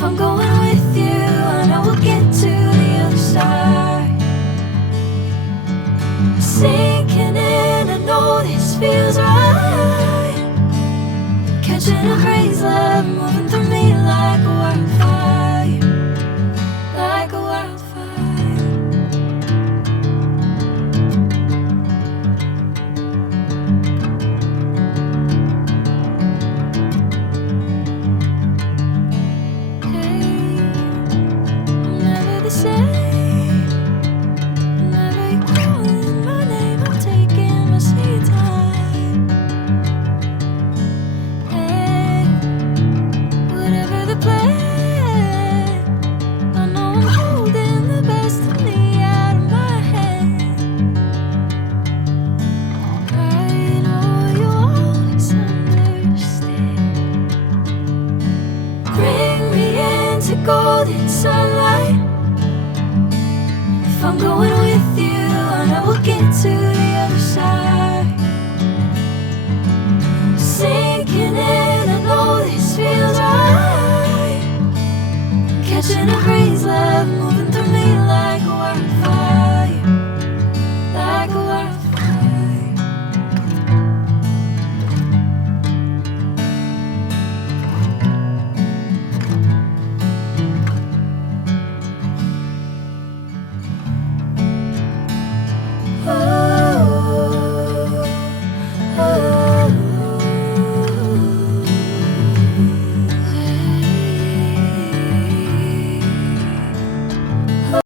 If I'm going with you, I know we'll get to the other side. Sinking in, I know this feels right. Catching a crazy love, moving through me like a wildfire, like a wildfire. Hey, I'm never the same. Whenever you're calling my name, I'm taking my sweet time. Hey, whatever the plan, I know I'm holding the best of me out of my hand. I know you always understand. Bring me into golden sunlight. If I'm going with you, I know we'll get to the other side. Sinking in, I know this feels right.